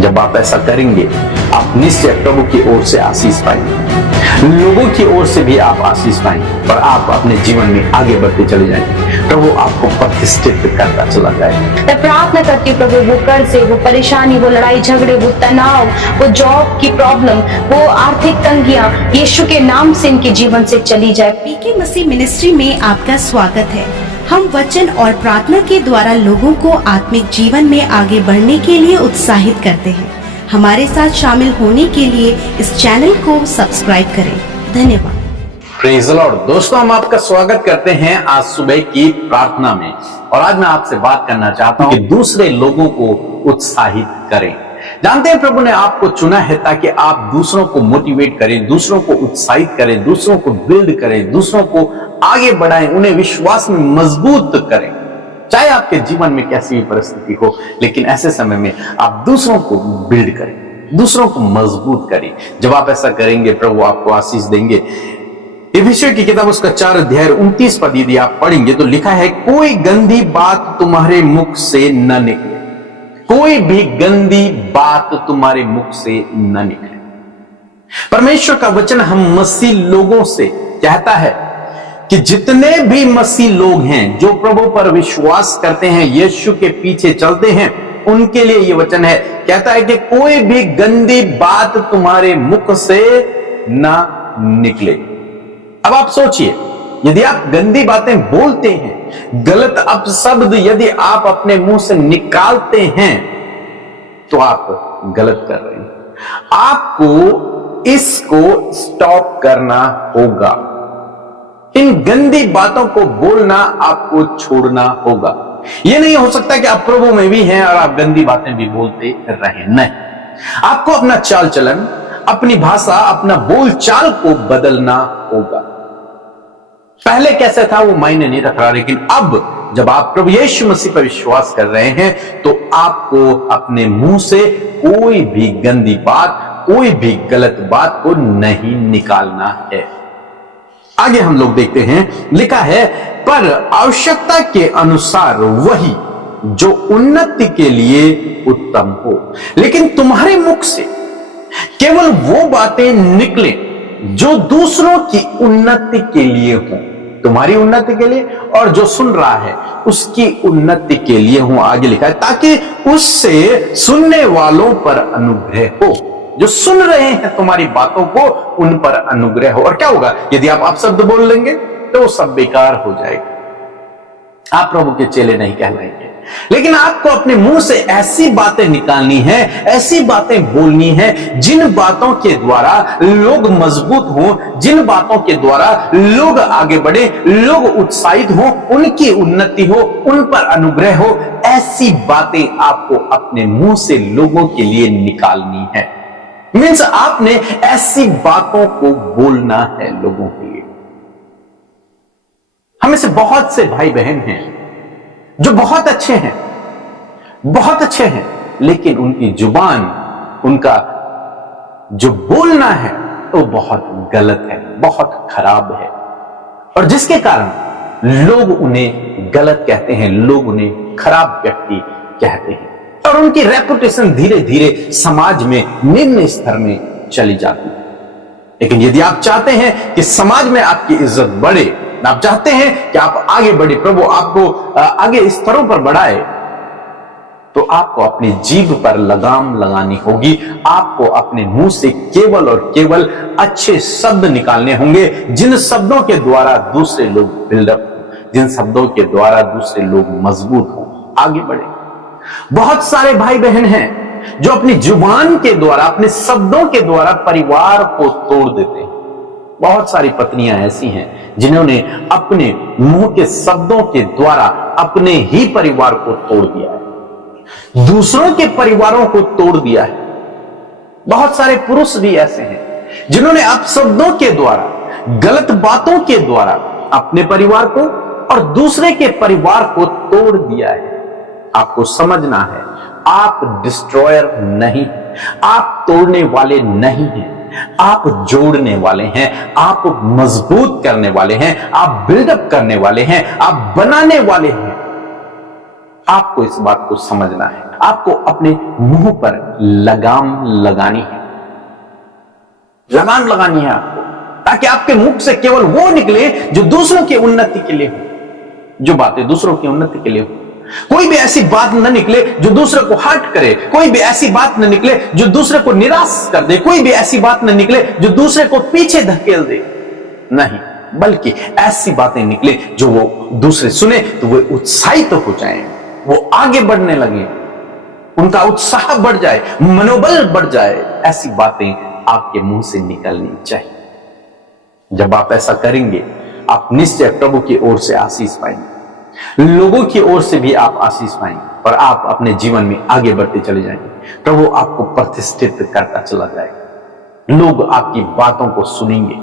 जब आप ऐसा करेंगे, आप निश्चय प्रभु की ओर से आशीष पाएंगे, लोगों की ओर से भी आप आशीष पाएंगे और आप अपने जीवन में आगे बढ़ते चले जाएंगे। प्रभु आपको प्रतिष्ठित करता चला जाएगा। मैं प्रार्थना करती हूँ प्रभु, वो कर्ज, वो परेशानी, वो लड़ाई झगड़े, वो तनाव, वो जॉब की प्रॉब्लम, वो आर्थिक तंगियां यीशु के नाम से इनके जीवन से चली जाए। पीके मसीह मिनिस्ट्री में आपका स्वागत है। हम वचन और प्रार्थना के द्वारा लोगों को आत्मिक जीवन में आगे बढ़ने के लिए उत्साहित करते हैं। हमारे साथ शामिल होने के लिए इस चैनल को सब्सक्राइब करें। धन्यवाद। Praise the Lord. दोस्तों, हम आपका स्वागत करते हैं आज सुबह की प्रार्थना में। और आज मैं आपसे बात करना चाहता हूं कि दूसरे लोगों को उत्साहित करें। जानते हैं, प्रभु ने आपको चुना है ताकि आप दूसरों को मोटिवेट करें, दूसरों को उत्साहित करें, दूसरों को बिल्ड करें, दूसरों को आगे बढ़ाएं, उन्हें विश्वास में मजबूत करें। चाहे आपके जीवन में कैसी भी परिस्थिति हो, लेकिन ऐसे समय में आप दूसरों को बिल्ड करें, दूसरों को मजबूत करें। जब आप ऐसा करेंगे, प्रभु आपको आशीष देंगे। इफिसियों की किताब उसका 4 अध्याय 29 पद यदि आप पढ़ेंगे तो लिखा है, कोई गंदी बात तुम्हारे मुख से न निकले, कोई भी गंदी बात तुम्हारे मुख से न निकले। परमेश्वर का वचन हम मसीह लोगों से कहता है कि जितने भी मसीह लोग हैं जो प्रभु पर विश्वास करते हैं, यीशु के पीछे चलते हैं, उनके लिए यह वचन है। कहता है कि कोई भी गंदी बात तुम्हारे मुख से न निकले। अब आप सोचिए, यदि आप गंदी बातें बोलते हैं, गलत अपशब्द यदि आप अपने मुंह से निकालते हैं, तो आप गलत कर रहे हैं। आपको इसको स्टॉप करना होगा। इन गंदी बातों को बोलना आपको छोड़ना होगा। यह नहीं हो सकता कि आप प्रभु में भी हैं और आप गंदी बातें भी बोलते रहें। नहीं, आपको अपना चाल चलन, अपनी भाषा, अपना बोल चाल को बदलना होगा। पहले कैसे था वो मायने नहीं रख रहा, लेकिन अब जब आप प्रभु यीशु मसीह पर विश्वास कर रहे हैं तो आपको अपने मुंह से कोई भी गंदी बात, कोई भी गलत बात को नहीं निकालना है। आगे हम लोग देखते हैं, लिखा है, पर आवश्यकता के अनुसार वही जो उन्नति के लिए उत्तम हो, लेकिन तुम्हारे मुख से केवल वो बातें निकले जो दूसरों की उन्नति के लिए हो, तुम्हारी उन्नति के लिए और जो सुन रहा है उसकी उन्नति के लिए हो। आगे लिखा है, ताकि उससे सुनने वालों पर अनुग्रह हो। जो सुन रहे हैं तुम्हारी बातों को, उन पर अनुग्रह हो। और क्या होगा यदि आप अपशब्द बोल लेंगे? तो सब बेकार हो जाएगा, आप प्रभु के चेले नहीं कहलाएंगे। लेकिन आपको अपने मुंह से ऐसी बातें निकालनी है, ऐसी बातें बोलनी है जिन बातों के द्वारा लोग मजबूत हों, जिन बातों के द्वारा लोग आगे बढ़े, लोग उत्साहित हों, उनकी उन्नति हो, उन पर अनुग्रह हो। ऐसी बातें आपको अपने मुंह से लोगों के लिए निकालनी है। मीन्स आपने ऐसी बातों को बोलना है लोगों के लिए। हमें से बहुत से भाई बहन हैं जो बहुत अच्छे हैं, बहुत अच्छे हैं, लेकिन उनकी जुबान, उनका जो बोलना है वो बहुत गलत है, बहुत खराब है, और जिसके कारण लोग उन्हें गलत कहते हैं, लोग उन्हें खराब व्यक्ति कहते हैं, और उनकी रेपुटेशन धीरे धीरे समाज में निम्न स्तर में चली जाती है। लेकिन यदि आप चाहते हैं कि समाज में आपकी इज्जत बढ़े, आप चाहते हैं कि आप आगे बढ़े, प्रभु आपको आगे स्तरों पर बढ़ाए, तो आपको अपनी जीभ पर लगाम लगानी होगी। आपको अपने मुंह से केवल और केवल अच्छे शब्द निकालने होंगे, जिन शब्दों के द्वारा दूसरे लोग बिल्डअप हो, जिन शब्दों के द्वारा दूसरे लोग मजबूत हो, आगे बढ़े। बहुत सारे भाई बहन हैं जो अपनी जुबान के द्वारा, अपने शब्दों के द्वारा परिवार को तोड़ देते हैं। बहुत सारी पत्नियां ऐसी हैं जिन्होंने अपने मुंह के शब्दों के द्वारा अपने ही परिवार को तोड़ दिया है, दूसरों के परिवारों को तोड़ दिया है। बहुत सारे पुरुष भी ऐसे हैं जिन्होंने अपशब्दों के द्वारा, गलत बातों के द्वारा अपने परिवार को और दूसरे के परिवार को तोड़ दिया है। आपको समझना है, आप डिस्ट्रॉयर नहीं, आप तोड़ने वाले नहीं हैं, आप जोड़ने वाले हैं, आप मजबूत करने वाले हैं, आप बिल्डअप करने वाले हैं, आप बनाने वाले हैं। आपको इस बात को समझना है। आपको अपने मुंह पर लगाम लगानी है, लगाम लगानी है आपको, ताकि आपके मुख से केवल वो निकले जो दूसरों की उन्नति के लिए हो, जो बातें दूसरों की उन्नति के लिए हो। कोई भी ऐसी बात न निकले जो दूसरे को हर्ट करे, कोई भी ऐसी बात न निकले जो दूसरे को निराश कर दे, कोई भी ऐसी बात न निकले जो दूसरे को पीछे धकेल दे। नहीं, बल्कि ऐसी बातें निकले जो वो दूसरे सुने तो वो उत्साहित हो जाएं, वो आगे बढ़ने लगे, उनका उत्साह बढ़ जाए, मनोबल बढ़ जाए। ऐसी बातें आपके मुंह से निकलनी चाहिए। जब आप ऐसा करेंगे, आप निश्चय प्रभु की ओर से आशीष पाएंगे, लोगों की ओर से भी आप आशीष पाएंगे और आप अपने जीवन में आगे बढ़ते चले जाएंगे। प्रभु आपको प्रतिष्ठित करता चला जाएगा। लोग आपकी बातों को सुनेंगे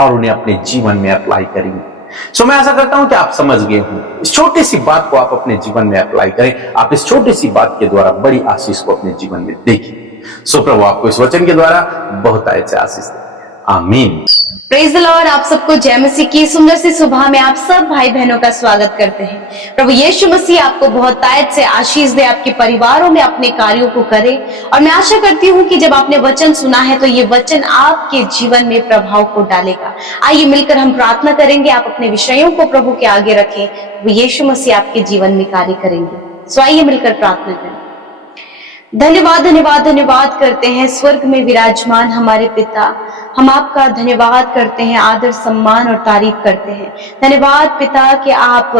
और उन्हें अपने जीवन में अप्लाई करेंगे। सो मैं आशा करता हूं कि आप समझ गए हों। इस छोटी सी बात को आप अपने जीवन में अप्लाई करें। आप इस छोटी सी बात के द्वारा बड़ी आशीष को अपने जीवन में देखिए। सो प्रभु आपको इस वचन के द्वारा बहुत अच्छे आशीष दे। आमीन। Praise the Lord. आप सबको जय मसीह की सुंदर सी सुबह में आप सब भाई बहनों का स्वागत करते हैं। प्रभु यीशु मसीह आपको बहुत तायत से आशीष दे, आपके परिवारों में अपने कार्यों को करे। और मैं आशा करती हूँ कि जब आपने वचन सुना है तो ये वचन आपके जीवन में प्रभाव को डालेगा। आइए मिलकर हम प्रार्थना करेंगे। आप अपने विषयों को प्रभु के आगे रखें, वो यीशु मसीह आपके जीवन में कार्य करेंगे। सो आइए मिलकर प्रार्थना करें। धन्यवाद धन्यवाद धन्यवाद करते हैं स्वर्ग में विराजमान हमारे पिता, हम आपका धन्यवाद करते हैं, आदर सम्मान और तारीफ करते हैं। धन्यवाद पिता कि आप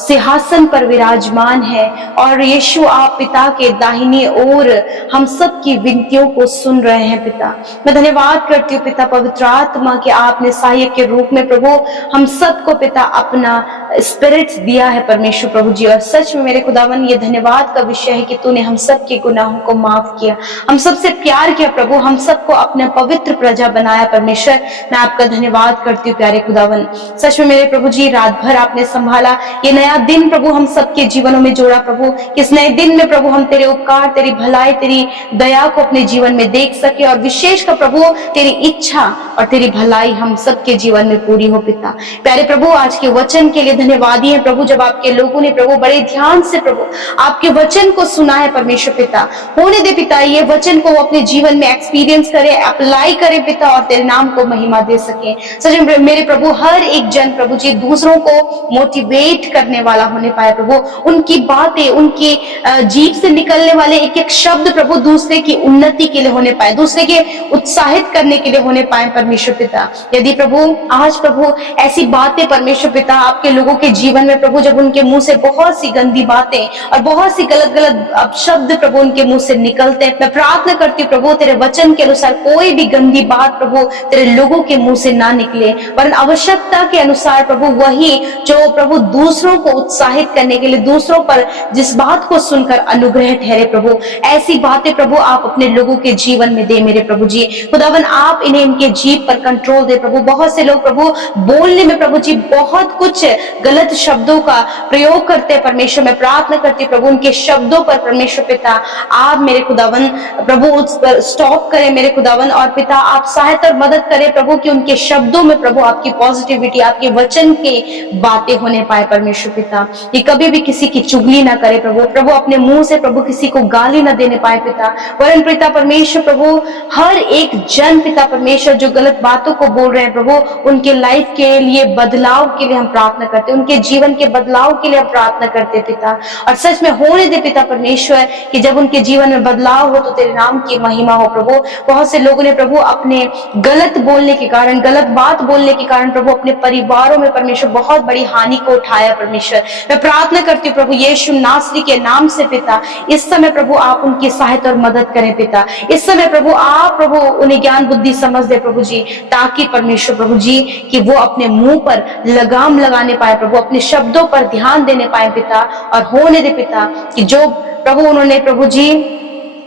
सिंहासन पर विराजमान है और यीशु आप पिता के दाहिनी ओर हम सब की विनतियों को सुन रहे हैं। पिता मैं धन्यवाद करती हूँ पिता पवित्र आत्मा कि आपने सहायक के रूप में प्रभु हम सबको पिता अपना स्पिरिट दिया है परमेश्वर प्रभु जी। और सच में मेरे खुदावन ये धन्यवाद का विषय है कि तूने हम सब के गुनाहों को माफ किया, हम सबसे प्यार किया प्रभु, हम सबको अपना पवित्र प्रजा बनाया परमेश्वर। मैं आपका धन्यवाद करती हूँ प्यारे खुदावन। सच में मेरे प्रभु जी रात भर आपने संभाला, ये नया दिन प्रभु हम सबके जीवनों में जोड़ा प्रभु। इस नए दिन में प्रभु हम तेरे उपकार, तेरी भलाई, तेरी दया को अपने जीवन में देख सके और विशेष कर प्रभु तेरी इच्छा और तेरी भलाई हम सबके जीवन में पूरी हो पिता। प्यारे प्रभु आज के वचन के लिए धन्यवादी है प्रभु। जब आपके लोगों ने प्रभु बड़े ध्यान से प्रभु आपके वचन को सुना है परमेश्वर पिता, होने दे पिता ये वचन को वो अपने जीवन में एक्सपीरियंस करे, अप्लाई करे पिता और तेरे नाम को महिमा दे सके। सच में मेरे प्रभु हर एक जन प्रभु जी दूसरों को मोटिवेट करने वाला होने पाए प्रभु, उनकी बातें, उनकी जीभ से निकलने वाले एक एक शब्द प्रभु दूसरे की उन्नति के लिए होने पाए, दूसरे के उत्साहित करने के लिए होने पाए परमेश्वर पिता। यदि प्रभु आज प्रभु ऐसी बातें परमेश्वर पिता आपके लोगों के जीवन में प्रभु जब उनके मुंह से बहुत सी गंदी बातें और बहुत सी गलत गलत शब्द प्रभु उनके मुंह से निकलते हैं, मैं प्रार्थना करती हूँ प्रभु तेरे वचन के अनुसार कोई भी गंदी बात प्रभु तेरे लोगों के मुंह से ना निकले, वरन आवश्यकता के अनुसार प्रभु वही जो प्रभु दूसरों को उत्साहित करने के लिए, दूसरों पर जिस बात को सुनकर अनुग्रह ठहरे प्रभु, ऐसी बातें प्रभु आप अपने लोगों के जीवन में दे मेरे प्रभु जी। खुदावन आप इन्हें इनके जीभ पर कंट्रोल दे प्रभु। बहुत से लोग प्रभु बोलने में प्रभु जी बहुत कुछ गलत शब्दों का प्रयोग करते हैं परमेश्वर। मैं प्रार्थना करती हूँ प्रभु उनके शब्दों पर परमेश्वर पिता आप मेरे खुदावन प्रभु उस पर स्टॉप करें मेरे खुदावन, और पिता आप सहायता और मदद करें प्रभु कि उनके शब्दों में प्रभु आपकी पॉजिटिविटी, आपके वचन के बातें होने पाए परमेश्वर पिता। ये कभी भी किसी की चुगली ना करे प्रभु, प्रभु अपने मुंह से प्रभु किसी को गाली ना देने पाए पिता, वरन पिता परमेश्वर प्रभु हर एक जन पिता परमेश्वर जो गलत बातों को बोल रहे हैं प्रभु उनके लाइफ के लिए बदलाव के लिए हम प्रार्थना करते, उनके जीवन के बदलाव के लिए हम प्रार्थना करते पिता। और सच में होने दे पिता परमेश्वर कि जब उनके जीवन में बदलाव हो तो तेरे नाम की महिमा हो प्रभु। बहुत से लोगों ने प्रभु अपने गलत बोलने के कारण, गलत बात बोलने के कारण प्रभु अपने परिवारों में परमेश्वर बहुत बड़ी हानि को उठाया परमेश्वर। मैं प्रार्थना करती हूँ प्रभु यीशु नासरी के नाम से पिता, इस समय प्रभु आप उनकी सहायता और मदद करें पिता। इस समय प्रभु आप प्रभु उन्हें ज्ञान बुद्धि समझ दे प्रभु जी, ताकि परमेश्वर प्रभु जी कि वो अपने मुंह पर लगाम लगाने पाए प्रभु, अपने शब्दों पर ध्यान देने पाए पिता। और होने दे पिता कि जो प्रभु उन्होंने प्रभु जी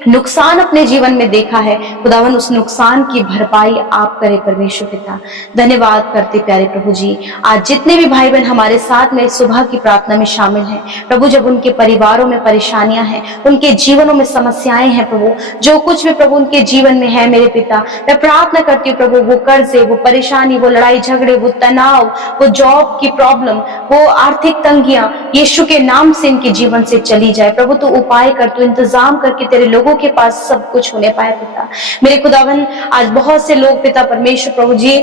नुकसान अपने जीवन में देखा है, खुदावन उस नुकसान की भरपाई आप करे परमेश्वर पिता। धन्यवाद करते प्यारे प्रभु जी। आज जितने भी भाई बहन हमारे साथ में सुबह की प्रार्थना में शामिल हैं प्रभु, जब उनके परिवारों में परेशानियां हैं, उनके जीवनों में समस्याएं हैं प्रभु, जो कुछ भी प्रभु उनके जीवन में है मेरे पिता, मैं प्रार्थना करती हूँ प्रभु वो कर्जे, वो परेशानी, वो लड़ाई झगड़े, वो तनाव, वो जॉब की प्रॉब्लम, वो आर्थिक तंगियां यीशु के नाम से इनके जीवन से चली जाए प्रभु। तो उपाय कर, तू इंतजाम करके तेरे लोगों के पास सब कुछ होने पाए पिता। मेरे खुदावन आज बहुत से लोग पिता परमेश्वर प्रभु जी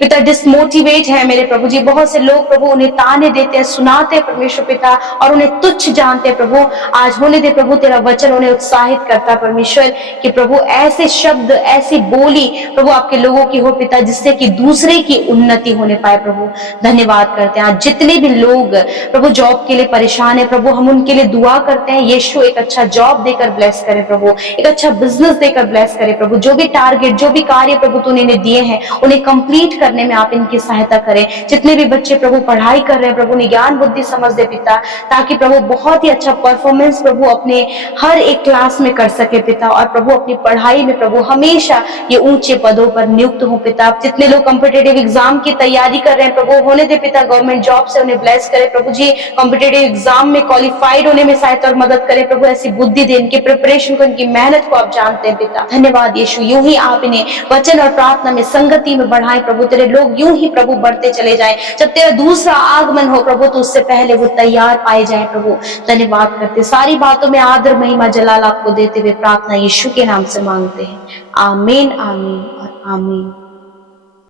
पिता डिसमोटिवेट है मेरे प्रभु जी, बहुत से लोग प्रभु उन्हें ताने देते हैं, सुनाते हैं परमेश्वर पिता, और उन्हें तुच्छ जानते हैं प्रभु। आज होने दे प्रभु तेरा वचन उन्हें उत्साहित करता परमेश्वर कि प्रभु ऐसे शब्द, ऐसी बोली प्रभु आपके लोगों की हो पिता, जिससे कि दूसरे की उन्नति होने पाए प्रभु। धन्यवाद करते हैं आज जितने भी लोग प्रभु जॉब के लिए परेशान है प्रभु, हम उनके लिए दुआ करते हैं, यीशु एक अच्छा जॉब देकर ब्लेस करे प्रभु, एक अच्छा बिजनेस देकर ब्लेस करे प्रभु। जो भी टारगेट, जो भी कार्य प्रभु तूने इन्हें दिए हैं उन्हें कंप्लीट करने में आप इनकी सहायता करें। जितने भी बच्चे प्रभु पढ़ाई कर रहे हैं प्रभु, उन्हें ज्ञान बुद्धि समझ दे पिता, ताकि प्रभु बहुत ही अच्छा परफॉर्मेंस प्रभु अपने हर एक क्लास में कर सके पिता, और प्रभु अपनी पढ़ाई में प्रभु हमेशा ये ऊंचे पदों पर नियुक्त हो पिता। जितने लोग कॉम्पिटिटिव एग्जाम की तैयारी कर रहे हैं प्रभु, होने दे पिता गवर्नमेंट जॉब से उन्हें ब्लेस करे प्रभु जी, कॉम्पिटिटिव एग्जाम में क्वालिफाइड होने में सहायता और मदद करे प्रभु, ऐसी बुद्धि दे, इनकी प्रिपरेशन को, इनकी मेहनत को आप जानते हैं पिता। धन्यवाद यीशु, यूं ही आप इन्हें वचन और प्रार्थना में संगति में बढ़ाएं प्रभु, तेरे लोग यूं ही प्रभु बढ़ते चले जाएं, जब तेरा दूसरा आगमन हो प्रभु तो उससे पहले वो तैयार पाए जाएं प्रभु। धन्यवाद करते, सारी बातों में आदर महिमा जलाल आपको देते हुए प्रार्थना यीशु के नाम से मांगते हैं, आमीन आमीन और आमीन।